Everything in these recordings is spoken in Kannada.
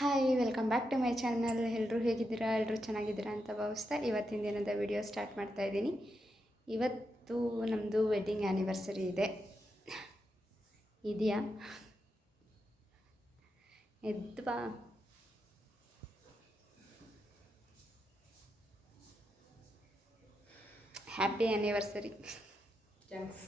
Hi welcome back to my channel ಎಲ್ಲರೂ ಹೇಗಿದ್ದೀರಾ? ಎಲ್ಲರೂ ಚೆನ್ನಾಗಿದ್ದೀರಾ ಅಂತ ಭಾವಿಸ್ತಾ ಇವತ್ತಿನ ದಿನದ ವಿಡಿಯೋ ಸ್ಟಾರ್ಟ್ ಮಾಡ್ತಾ ಇದ್ದೀನಿ. ಇವತ್ತು ನಮ್ಮದು ವೆಡ್ಡಿಂಗ್ ಆ್ಯನಿವರ್ಸರಿ ಇದೆ. ಇದೆಯಾ? ಎದ್ವಾ ಹ್ಯಾಪಿ ಆ್ಯನಿವರ್ಸರಿ ಥ್ಯಾಂಕ್ಸ್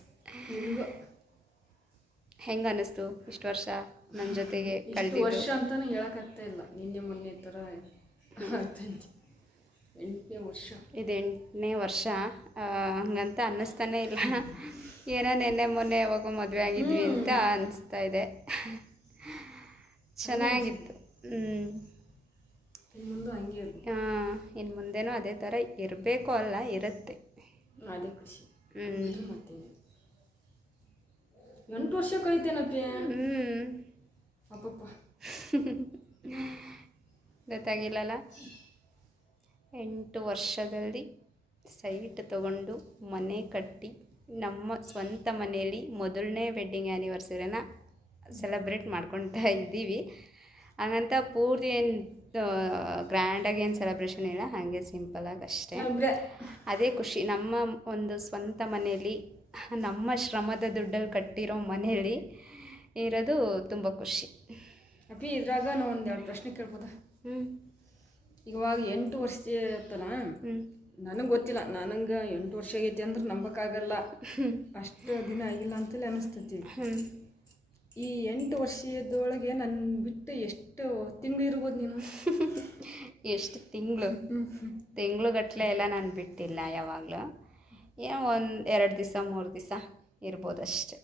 ಹೆಂಗೆ ಅನ್ನಿಸ್ತು ಇಷ್ಟು ವರ್ಷ ನನ್ನ ಜೊತೆಗೆ ಕಳೆದ ವರ್ಷ ಅಂತಲೂ ಹೇಳೋಕ್ಕಾಗ್ತಾ ಇಲ್ಲ. ನಿನ್ನೆ ಮೊನ್ನೆ ಥರ ಎಂಟನೇ ವರ್ಷ. ಇದು ಎಂಟನೇ ವರ್ಷ. ಹಂಗಂತ ಅನ್ನಿಸ್ತಾನೆ ಇಲ್ಲ. ಏನೋ ನೆನ್ನೆ ಮೊನ್ನೆ ಯಾವಾಗ ಮದುವೆ ಆಗಿದ್ವಿ ಅಂತ ಅನಿಸ್ತಾ ಇದೆ. ಚೆನ್ನಾಗಿತ್ತು. ಹಾಂ ಇನ್ನು ಮುಂದೆನೂ ಅದೇ ಥರ ಇರಬೇಕು ಅಲ್ಲ ಇರುತ್ತೆ. ಖುಷಿ. ಹ್ಞೂ ಎಂಟು ವರ್ಷ ಕಳಿತೇನಪ್ಪ. ಹ್ಞೂ ಅಪ್ಪಪ್ಪ ಗೊತ್ತಾಗಿಲ್ಲಲ್ಲ? ಎಂಟು ವರ್ಷದಲ್ಲಿ ಸೈಟ್ ತಗೊಂಡು ಮನೆ ಕಟ್ಟಿ ನಮ್ಮ ಸ್ವಂತ ಮನೆಯಲ್ಲಿ ಮೊದಲನೇ ವೆಡ್ಡಿಂಗ್ ಆ್ಯನಿವರ್ಸರಿನ ಸೆಲೆಬ್ರೇಟ್ ಮಾಡ್ಕೊತಾ ಇದ್ದೀವಿ. ಹಂಗಂತ ಪೂರ್ತಿ ಏನು ಗ್ರ್ಯಾಂಡಾಗಿ ಏನು ಸೆಲೆಬ್ರೇಷನ್ ಇಲ್ಲ. ಹಾಗೆ ಸಿಂಪಲಾಗಿ ಅಷ್ಟೇ. ಅದೇ ಖುಷಿ. ನಮ್ಮ ಒಂದು ಸ್ವಂತ ಮನೆಯಲ್ಲಿ ನಮ್ಮ ಶ್ರಮದ ದುಡ್ಡಲ್ಲಿ ಕಟ್ಟಿರೋ ಮನೆಯಲ್ಲಿ ಇರೋದು ತುಂಬ ಖುಷಿ. ಅಪ್ಪಿ ಇದ್ರಾಗ ನಾವು ಒಂದು ಎರಡು ಪ್ರಶ್ನೆ ಕೇಳ್ಬೋದಾ? ಹ್ಞೂ ಇವಾಗ ಎಂಟು ವರ್ಷ ಇರ್ತಲ್ಲ ಹ್ಞೂ ನನಗೆ ಗೊತ್ತಿಲ್ಲ. ನನಗೆ ಎಂಟು ವರ್ಷ ಆಗೈತಿ ಅಂದ್ರೆ ನಂಬಕ್ಕಾಗಲ್ಲ. ಅಷ್ಟು ದಿನ ಆಗಿಲ್ಲ ಅಂತಲೇ ಅನಿಸ್ತೈತಿ. ಈ ಎಂಟು ವರ್ಷದೊಳಗೆ ನನ್ನ ಬಿಟ್ಟು ಎಷ್ಟು ತಿಂಗಳು ಇರ್ಬೋದು ನೀನು? ಎಷ್ಟು ತಿಂಗಳು? ತಿಂಗ್ಳುಗಟ್ಟಲೆ ಎಲ್ಲ ನಾನು ಬಿಟ್ಟಿಲ್ಲ ಯಾವಾಗಲೂ. ಏನೋ ಒಂದು ಎರಡು ದಿವಸ ಮೂರು ದಿವಸ ಇರ್ಬೋದು ಅಷ್ಟೆ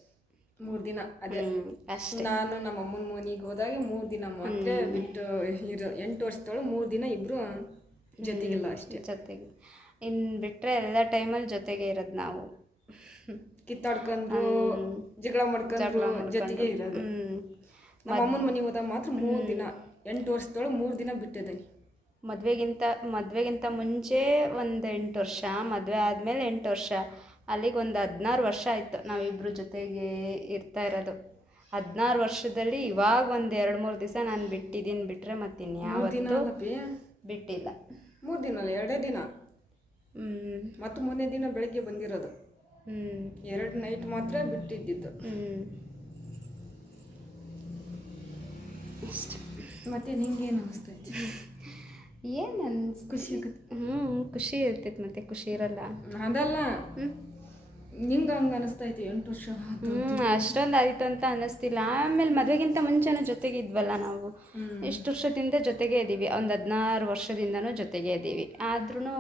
ಮೂರು ದಿನ ಅದೇ. ಅಷ್ಟೇ. ನಾನು ನಮ್ಮ ಅಮ್ಮನ ಮನೆಗೆ ಹೋದಾಗ ಮೂರು ದಿನ ಮಾತ್ರ ಬಿಟ್ಟು ಇರೋ ಎಂಟು ವರ್ಷದೊಳಗೆ ಮೂರು ದಿನ ಇಬ್ಬರು ಜೊತೆಗಿಲ್ಲ ಅಷ್ಟೇ. ಜೊತೆಗೆ. ಇನ್ನು ಬಿಟ್ಟರೆ ಎಲ್ಲ ಟೈಮಲ್ಲಿ ಜೊತೆಗೆ ಇರೋದು ನಾವು. ಕಿತ್ತಾಡ್ಕೊಂಡು ಜಗಳ ಮಾಡ್ಕೊಂಡು ಜೊತೆಗೆ ಇರೋದು. ನಮ್ಮ ಅಮ್ಮನ ಮನೆಗೆ ಹೋದಾಗ ಮಾತ್ರ ಮೂರು ದಿನ ಎಂಟು ವರ್ಷದೊಳಗೆ ಮೂರು ದಿನ ಬಿಟ್ಟಿದ್ದೀನಿ. ಮದುವೆಗಿಂತ ಮದುವೆಗಿಂತ ಮುಂಚೆ ಒಂದು ಎಂಟು ವರ್ಷ ಮದುವೆ ಆದಮೇಲೆ ಎಂಟು ವರ್ಷ. ಅಲ್ಲಿಗೆ ಒಂದು ಹದಿನಾರು ವರ್ಷ ಆಯಿತು ನಾವಿಬ್ಬರು ಜೊತೆಗೆ ಇರ್ತಾ ಇರೋದು. ಹದಿನಾರು ವರ್ಷದಲ್ಲಿ ಇವಾಗ ಒಂದು ಎರಡು ಮೂರು ದಿವಸ ನಾನು ಬಿಟ್ಟಿದ್ದೀನಿ ಬಿಟ್ಟರೆ ಮತ್ತೆ ದಿನ ಮತ್ತಿನ್ಯಾವತ್ತೂ ಬಿಟ್ಟಿಲ್ಲ. ಮೂರು ದಿನ ಅಲ್ಲ ಎರಡೇ ದಿನ? ಹ್ಞೂ ಮತ್ತು ಮೊನ್ನೆ ದಿನ ಬೆಳಗ್ಗೆ ಬಂದಿರೋದು. ಹ್ಞೂ ಎರಡು ನೈಟ್ ಮಾತ್ರ ಬಿಟ್ಟಿದ್ದಿದ್ದು. ಹ್ಞೂ ಮತ್ತೆ ನಿಂಗೇನು ಅನಿಸ್ತೈತಿ ಏನು ಅನ್ಸ್ ಖುಷಿ ಹ್ಞೂ ಖುಷಿ ಇರ್ತೈತೆ ಮತ್ತೆ ಖುಷಿ ಇರಲ್ಲ. ಅದಲ್ಲ. ನಿಂಗೆ ಹಂಗೆ ಅನಿಸ್ತೈತಿ ಎಂಟು ವರ್ಷ. ಹ್ಞೂ ಅಷ್ಟೊಂದು ಆಯಿತು ಅಂತ ಅನ್ನಿಸ್ತಿಲ್ಲ ಆಮೇಲೆ ಮದುವೆಗಿಂತ ಮುಂಚೆನೂ ಜೊತೆಗೆ ಇದ್ವಲ್ಲ ನಾವು. ಎಷ್ಟು ವರ್ಷದಿಂದ ಜೊತೆಗೆ ಇದ್ದೀವಿ ಒಂದು ಹದಿನಾರು ವರ್ಷದಿಂದನೂ ಜೊತೆಗೆ ಇದ್ದೀವಿ ಆದ್ರೂ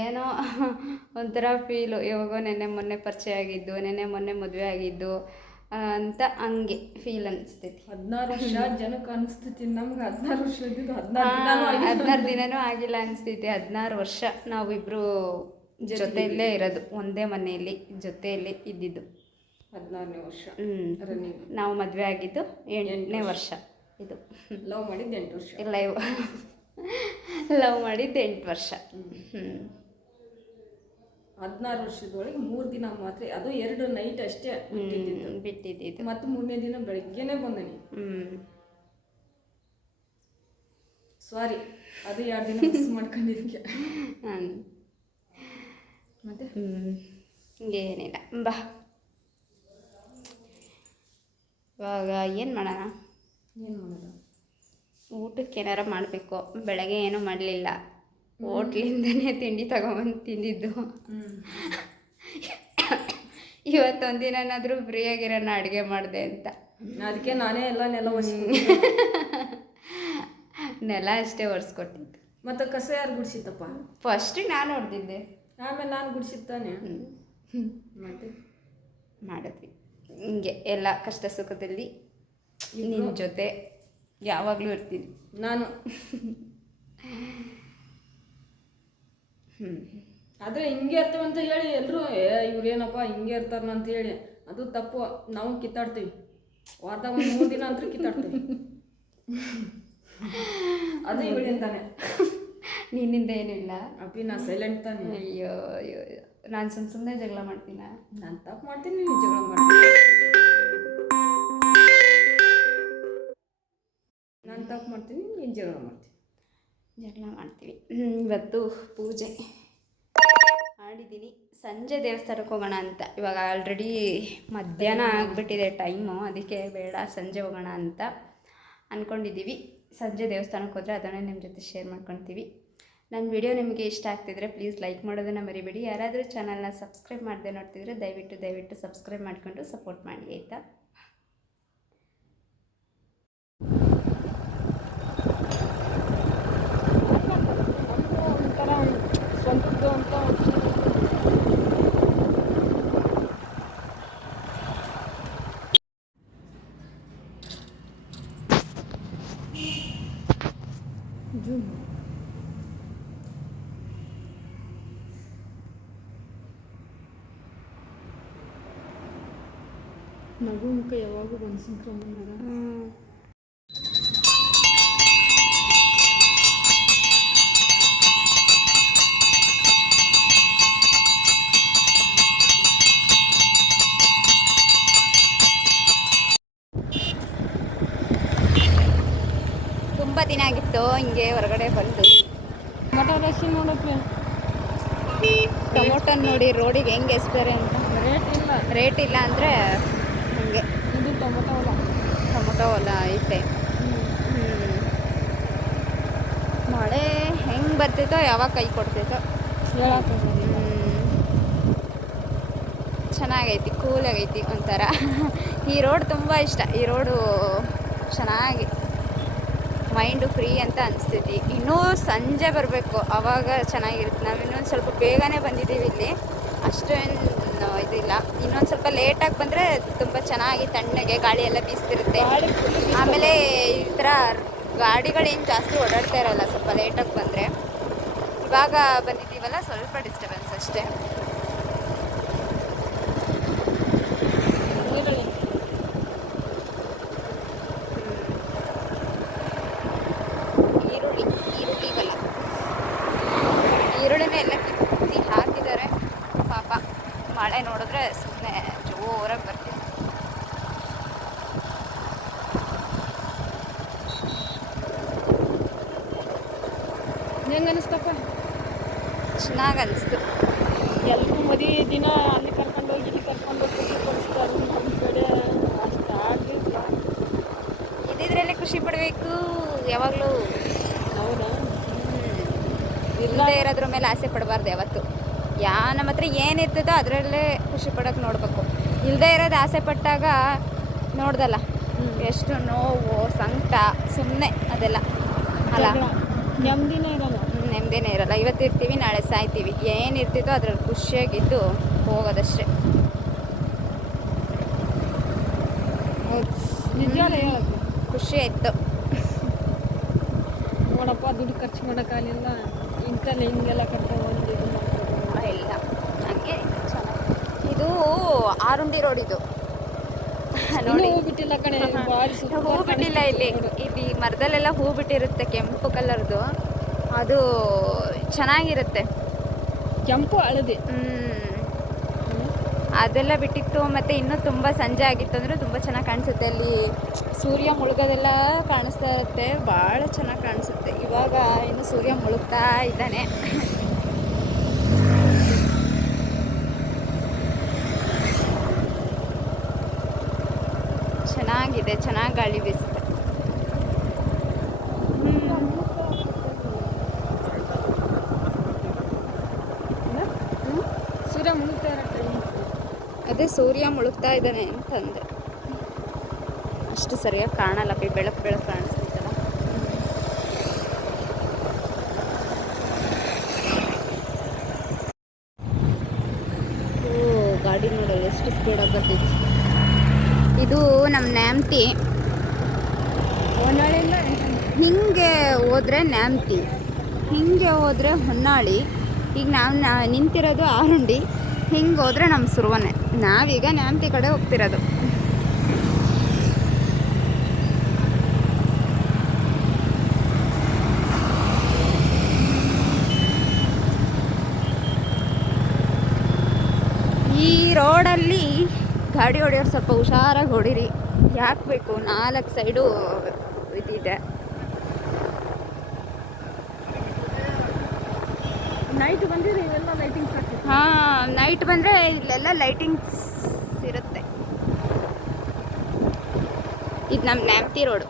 ಏನೋ ಒಂಥರ ಫೀಲು ಯಾವಾಗೋ ನೆನ್ನೆ ಮೊನ್ನೆ ಪರಿಚಯ ಆಗಿದ್ದು ನೆನ್ನೆ ಮೊನ್ನೆ ಮದುವೆ ಆಗಿದ್ದು ಅಂತ ಹಂಗೆ ಫೀಲ್ ಅನಿಸ್ತೈತಿ. ಹದಿನಾರು ವರ್ಷ ಜನಕ್ಕೆ ಅನಿಸ್ತೈತಿ ನಮ್ಗೆ ಹದಿನಾರು ವರ್ಷ ಇದ್ದಿದ್ದು ಹದಿನಾರು ದಿನಾನೂ ಆಗಿಲ್ಲ. ಹದಿನಾರು ದಿನನೂ ಆಗಿಲ್ಲ ಅನಿಸ್ತೈತಿ. ಹದಿನಾರು ವರ್ಷ ನಾವಿಬ್ಬರು ಜೊತೆಯಲ್ಲೇ ಇರೋದು ಒಂದೇ ಮನೆಯಲ್ಲಿ ಜೊತೆಯಲ್ಲೇ ಇದ್ದಿದ್ದು. ಹದಿನಾರನೇ ವರ್ಷ ಹ್ಞೂ ನಾವು ಮದುವೆ ಆಗಿದ್ದು ಎಂಟನೇ ವರ್ಷ. ಇದು. ಲವ್ ಮಾಡಿದ್ದು ಎಂಟು ವರ್ಷ. ಲೈವ್ ಲವ್ ಮಾಡಿದ್ದು ಎಂಟು ವರ್ಷ. ಹ್ಞೂ ಹದಿನಾರು ವರ್ಷದೊಳಗೆ ಮೂರು ದಿನ ಮಾತ್ರ ಅದು ಎರಡು ನೈಟ್ ಅಷ್ಟೇ ಬಿಟ್ಟಿದ್ದೆ ಮತ್ತು ಮೂರನೇ ದಿನ ಬೆಳಗ್ಗೆನೆ ಬಂದನಿ. ಹ್ಞೂ ಸಾರಿ ಅದು ಎರಡು ದಿನ ಮಿಸ್ ಮಾಡ್ಕೊಂಡಿದ್ದಕ್ಕೆ ಹ್ಞೂ ಮತ್ತೆ? ಹ್ಞೂ ಏನಿಲ್ಲ ಬಾ. ಇವಾಗ ಏನು ಮಾಡೋಣ? ಏನು ಮಾಡೋದು? ಊಟಕ್ಕೆ ಏನಾರ ಮಾಡಬೇಕು. ಬೆಳಗ್ಗೆ ಏನೂ ಮಾಡಲಿಲ್ಲ. ಹೋಟ್ಲಿಂದನೇ ತಿಂಡಿ ತಗೊಂಬಂದು ತಿಂದಿದ್ದು. ಹ್ಞೂ ಫ್ರೀ ಫ್ರೀಯಾಗಿರೋಣ ಅಡುಗೆ ಮಾಡಿದೆ ಅಂತ. ಅದಕ್ಕೆ ನಾನೇ ಎಲ್ಲ ನೆಲ ಒಸಿ ನೆಲ ಅಷ್ಟೇ ಒರೆಸ್ಕೊಟ್ಟಿದ್ದು. ಮತ್ತು ಕಸ ಯಾರು ಗುಡಿಸಿತ್ತಪ್ಪ? ಫಸ್ಟ್ ನಾನು ಹೊಡೆದಿದ್ದೆ ಆಮೇಲೆ ನಾನು ಗುಡಿಸಿತ್ತಾನೆ ಮತ್ತೆ? ಮಾಡಿದ್ವಿ. ಹಿಂಗೆ ಎಲ್ಲ ಕಷ್ಟ ಸುಖದಲ್ಲಿ ನಿನ್ನ ಜೊತೆ ಯಾವಾಗಲೂ ಇರ್ತೀನಿ. ನಾನು? ಹ್ಞೂ ಆದರೆ ಹಿಂಗೆ ಅಂತ ಹೇಳಿ ಎಲ್ಲರೂ ಏ ಇವ್ರೇನಪ್ಪ ಹಿಂಗೆ ಇರ್ತಾರನ ಅಂತ ಹೇಳಿ ಅದು ತಪ್ಪು ನಾವು ಕಿತ್ತಾಡ್ತೀವಿ. ವಾರದಾಗ ಒಂದು ಮೂರು ದಿನ ಅಂತೂ ಕಿತ್ತಾಡ್ತೀವಿ. ಅದು ಇವಳಿಂದಾನೆ ನಿನ್ನಿಂದ ಏನಿಲ್ಲ ಅಪ್ಪಿ ನಾ ಸೈಲೆಂಟ್ ತಾನೆ. ಅಯ್ಯೋ ಅಯ್ಯೋ ನಾನು ಸುಮ್ಮ ಸುಮ್ಮನೆ ಜಗಳ ಮಾಡ್ತೀನ? ನಾನು ತಪ್ಪು ಮಾಡ್ತೀನಿ ನೀನು ಜಗಳ ಮಾಡ್ತೀನಿ ನಾನು ತಪ್ಪು ಮಾಡ್ತೀನಿ ನೀನು ಜಗಳ ಮಾಡ್ತೀನಿ ಜಗಳ ಮಾಡ್ತೀವಿ. ಇವತ್ತು ಪೂಜೆ. ಮಾಡಿದ್ದೀನಿ ಸಂಜೆ ದೇವಸ್ಥಾನಕ್ಕೆ ಹೋಗೋಣ ಅಂತ. ಇವಾಗ ಆಲ್ರೆಡಿ ಮಧ್ಯಾಹ್ನ ಆಗಿಬಿಟ್ಟಿದೆ ಟೈಮು ಅದಕ್ಕೆ ಬೇಡ, ಸಂಜೆ ಹೋಗೋಣ ಅಂತ ಅಂದ್ಕೊಂಡಿದ್ದೀವಿ ಸಂಜೆ ದೇವಸ್ಥಾನಕ್ಕೆ ಹೋದರೆ ಅದನ್ನೇ ನಿಮ್ಮ ಜೊತೆ ಶೇರ್ ಮಾಡ್ಕೊತೀವಿ. ನನ್ನ ವಿಡಿಯೋ ನಿಮಗೆ ಇಷ್ಟ ಆಗ್ತಿದ್ರೆ ಪ್ಲೀಸ್ ಲೈಕ್ ಮಾಡೋದನ್ನು ಮರಿಬೇಡಿ. ಯಾರಾದರೂ ಚಾನಲ್ನ ಸಬ್ಸ್ಕ್ರೈಬ್ ಮಾಡದೆ ನೋಡ್ತಿದ್ರೆ ದಯವಿಟ್ಟು ದಯವಿಟ್ಟು ಸಬ್ಸ್ಕ್ರೈಬ್ ಮಾಡಿಕೊಂಡು ಸಪೋರ್ಟ್ ಮಾಡಿ, ಆಯಿತಾ ಒಂಥರ ಸ್ವಂತದ್ದು ಅಂತ ಜೂಮ್ ನಗು ಮುಖ ಯಾವಾಗೂ ಬಂದು ಸಂಕ್ರಮಣ ಹೊರಗಡೆ ಬಂದು. ಟೊಮೊಟೊ ರಶ್ ನೋಡಕ್ಕೆ ಟೊಮೊಟೊ ನೋಡಿ ರೋಡಿಗೆ ಹೆಂಗೆ ಎಸ್ತಾರೆ ಅಂತ. ರೇಟ್ ಇಲ್ಲ. ರೇಟ್ ಇಲ್ಲ ಅಂದರೆ ಹಂಗೆ. ಇದು ಟೊಮೊಟೊ ಹೊಲ. ಟೊಮೊಟೊ ಹೊಲ ಐತೆ. ಮಳೆ ಹೆಂಗೆ ಬರ್ತೈತೋ ಯಾವಾಗ ಕೈ ಕೊಡ್ತೈತೋ. ಚೆನ್ನಾಗೈತಿ ಕೂಲಾಗೈತಿ ಒಂಥರ. ಈ ರೋಡ್ ತುಂಬ ಇಷ್ಟ. ಈ ರೋಡು ಚೆನ್ನಾಗಿ ಮೈಂಡು ಫ್ರೀ ಅಂತ ಅನಿಸ್ತೈತಿ ಇನ್ನೂ ಸಂಜೆ ಬರಬೇಕು ಆವಾಗ ಚೆನ್ನಾಗಿರುತ್ತೆ. ನಾವು ಇನ್ನೊಂದು ಸ್ವಲ್ಪ ಬೇಗನೆ ಬಂದಿದ್ದೀವಿ ಇಲ್ಲಿ. ಅಷ್ಟೇನು ಇದಿಲ್ಲ. ಇನ್ನೊಂದು ಸ್ವಲ್ಪ ಲೇಟಾಗಿ ಬಂದರೆ ತುಂಬ ಚೆನ್ನಾಗಿ ತಣ್ಣಗೆ ಗಾಳಿ ಎಲ್ಲ ಬೀಸ್ತಿರುತ್ತೆ. ಆಮೇಲೆ ಈ ಥರ ಗಾಡಿಗಳೇನು ಜಾಸ್ತಿ ಓಡಾಡ್ತಾ ಇರೋಲ್ಲ, ಸ್ವಲ್ಪ ಲೇಟಾಗಿ ಬಂದರೆ. ಇವಾಗ ಬಂದಿದ್ದೀವಲ್ಲ, ಸ್ವಲ್ಪ ಡಿಸ್ಟರ್ಬೆನ್ಸ್ ಅಷ್ಟೇ. ಹೆಂಗ್ ಅನಿಸ್ತಪ್ಪ ಚೆನ್ನಾಗಿ ಅನಿಸ್ತು ಎಲ್ಲರೂ ಮದುವೆ ದಿನ ಅಲ್ಲಿ ಕರ್ಕೊಂಡು ಹೋಗಿ ಇಲ್ಲಿ ಕರ್ಕೊಂಡು ಹೋಗಿ ಖುಷಿ ಪಡಿಸ್ತಾರೆ ನಮ್ಮ ಕಡೆ ಅಷ್ಟು ಆಗಲಿಲ್ಲ. ಇದ್ದಿದ್ರಲ್ಲೇ ಖುಷಿ ಪಡಬೇಕು ಯಾವಾಗಲೂ. ಹೌದಾ? ಇಲ್ಲದೆ ಇರೋದ್ರ ಮೇಲೆ ಆಸೆ ಪಡಬಾರ್ದು ಯಾವತ್ತು. ಯಾ ನಮ್ಮ ಹತ್ರ ಏನಿರ್ತದೋ ಅದರಲ್ಲೇ ಖುಷಿ ಪಡೋಕೆ ನೋಡಬೇಕು. ಇಲ್ಲದೆ ಇರೋದು ಆಸೆ ಪಟ್ಟಾಗ ನೋಡ್ದಲ್ಲ. ಎಷ್ಟು ನೋವು ಸಂಕಟ ಸುಮ್ಮನೆ ಅದೆಲ್ಲ. ಅಲ್ಲ? ನೆಮ್ಮದಿನೇ ಇರಲ್ಲ. ನೆಮ್ಮದಿನೇ ಇರಲ್ಲ. ಇವತ್ತು ಇರ್ತೀವಿ ನಾಳೆ ಸಾಯ್ತೀವಿ. ಏನಿರ್ತಿದ್ದೋ ಅದ್ರಲ್ಲಿ ಖುಷಿಯಾಗಿದ್ದು ಹೋಗೋದಷ್ಟೇ. ಖುಷಿ ಆಯಿತು. ನೋಡಪ್ಪ ದುಡ್ಡು ಖರ್ಚು ಮಾಡೋಕ್ಕಾಗಲಿಲ್ಲ ಇಂಥಲ್ಲಿ ಹಿಂಗೆಲ್ಲ ಮಾಡ್ಕೊಂಡು ಇಲ್ಲ. ಹಂಗೆ ಚೆನ್ನಾಗಿ ಇದು ಆರುಂಡಿ ರೋಡ್ ಇದು. ನೋಡಿ. ಹೂ ಬಿಟ್ಟಿಲ್ಲ ಕಣೆ. ಹೂ ಬಿಟ್ಟಿಲ್ಲ ಇಲ್ಲಿ. ಇಲ್ಲಿ ಮರದಲ್ಲೆಲ್ಲ ಹೂ ಬಿಟ್ಟಿರುತ್ತೆ ಕೆಂಪು ಕಲರ್ದು ಅದು ಚೆನ್ನಾಗಿರುತ್ತೆ. ಕೆಂಪು ಹಳದಿ. ಅದೆಲ್ಲ ಬಿಟ್ಟಿತ್ತು ಮತ್ತು ಇನ್ನೂ ತುಂಬ ಸಂಜೆ ಆಗಿತ್ತು ಅಂದರೆ ತುಂಬ ಚೆನ್ನಾಗಿ ಕಾಣಿಸುತ್ತೆ. ಅಲ್ಲಿ ಸೂರ್ಯ ಮುಳುಗೋದೆಲ್ಲ ಕಾಣಿಸ್ತಾ ಇರುತ್ತೆ ಭಾಳ ಚೆನ್ನಾಗಿ ಕಾಣಿಸುತ್ತೆ. ಇವಾಗ ಇನ್ನು ಸೂರ್ಯ ಮುಳುಗ್ತಾ ಇದ್ದಾನೆ. ಚೆನ್ನಾಗಿದೆ ಚೆನ್ನಾಗಿ ಗಾಳಿ ಬೀಸುತ್ತೆ ಸೂರ್ಯ ಮುಳುಗ್ತಾ ಇರೋ ಟೈಮ್ ಅದೇ ಸೂರ್ಯ ಮುಳುಗ್ತಾ ಇದ್ದಾನೆ ಅಂತಂದೆ. ಅಷ್ಟು ಸರಿಯಾಗಿ ಕಾಣಲ್ಲ ಬಿ ಬೆಳಕು ಬೆಳಕು ಕಾಣಿಸ್ತೈತಲ್ಲ ಓ ಗಾಡಿ ನೋಡಲ್ಲ ಎಷ್ಟು ಸ್ಪೀಡಾಗಿ ಬರ್ತಿತ್ತು. ಇದು ನಮ್ಮ ನ್ಯಾಮ್ತಿ. ಹೊನ್ನಾಳಿಯಿಂದ? ಹಿಂಗೆ ಹೋದ್ರೆ ನ್ಯಾಮ್ತಿ. ಹಿಂಗೆ ಹೋದರೆ ಹೊನ್ನಾಳಿ. ಈಗ ನಾವು ನಿಂತಿರೋದು ಆರುಂಡಿ. ಹಿಂಗೆ ಹೋದರೆ ನಮ್ಮ ಸುರುವನೆ. ನಾವೀಗ ನ್ಯಾಮತಿ ಕಡೆ ಹೋಗ್ತಿರೋದು. ಈ ರೋಡಲ್ಲಿ ಗಾಡಿ ಹೊಡೆಯೋರು ಸ್ವಲ್ಪ ಹುಷಾರಾಗಿ ಹೊಡೀರಿ. ಯಾಕೆ ಬೇಕು? ನಾಲ್ಕು ಸೈಡು ಇದಿದೆ. ನೈಟ್ ಬಂದಿರಿ ಇವೆಲ್ಲ ಲೈಟಿಂಗ್ಸ್ ಹಾಂ ನೈಟ್ ಬಂದರೆ ಇಲ್ಲೆಲ್ಲ ಲೈಟಿಂಗ್ಸ್ ಇರುತ್ತೆ. ಇದು ನಮ್ಮ ನ್ಯಾಮ್ತಿ ರೋಡು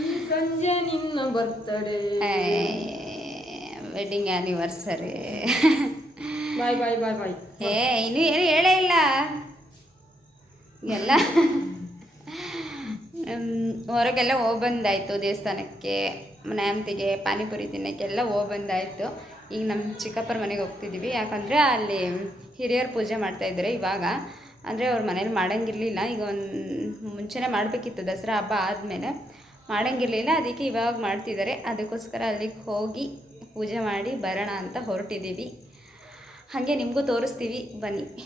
ಈ ಸಂಜೆ ನಿನ್ನ birthday wedding anniversary bye bye bye bye ಏ ಇನ್ನೂ ಏನು ಹೇಳೇ ಇಲ್ಲ. ಎಲ್ಲ. ಹೊರಗೆಲ್ಲ ಹೊರಗೆಲ್ಲ ಹೋಗ್ಬಂದಾಯ್ತು ದೇವಸ್ಥಾನಕ್ಕೆ. ನ್ಯಾಮ್ತಿಗೆ ಪಾನಿಪುರಿ ತಿನ್ನೋಕ್ಕೆಲ್ಲ ಹೋಗ್ಬಂದಾಯ್ತು ಈಗ ನಮ್ಮ ಚಿಕ್ಕಪ್ಪರ ಮನೆಗೆ ಹೋಗ್ತಿದ್ದೀವಿ. ಯಾಕಂದರೆ ಅಲ್ಲಿ ಹಿರಿಯರು ಪೂಜೆ ಮಾಡ್ತಾಯಿದ್ದಾರೆ ಇವಾಗ. ಅಂದರೆ ಅವ್ರ ಮನೇಲಿ ಮಾಡೋಂಗಿರಲಿಲ್ಲ. ಈಗ ಒಂದು ಮುಂಚೆನೇ ಮಾಡಬೇಕಿತ್ತು ದಸರಾ ಹಬ್ಬ ಆದಮೇಲೆ. ಮಾಡಂಗಿರಲಿಲ್ಲ. ಅದಕ್ಕೆ ಇವಾಗ ಮಾಡ್ತಿದ್ದಾರೆ. ಅದಕ್ಕೋಸ್ಕರ ಅಲ್ಲಿಗೆ ಹೋಗಿ ಪೂಜೆ ಮಾಡಿ ಬರೋಣ ಅಂತ ಹೊರಟಿದ್ದೀವಿ. ಹಾಗೆ ನಿಮಗೂ ತೋರಿಸ್ತೀವಿ. ಬನ್ನಿ.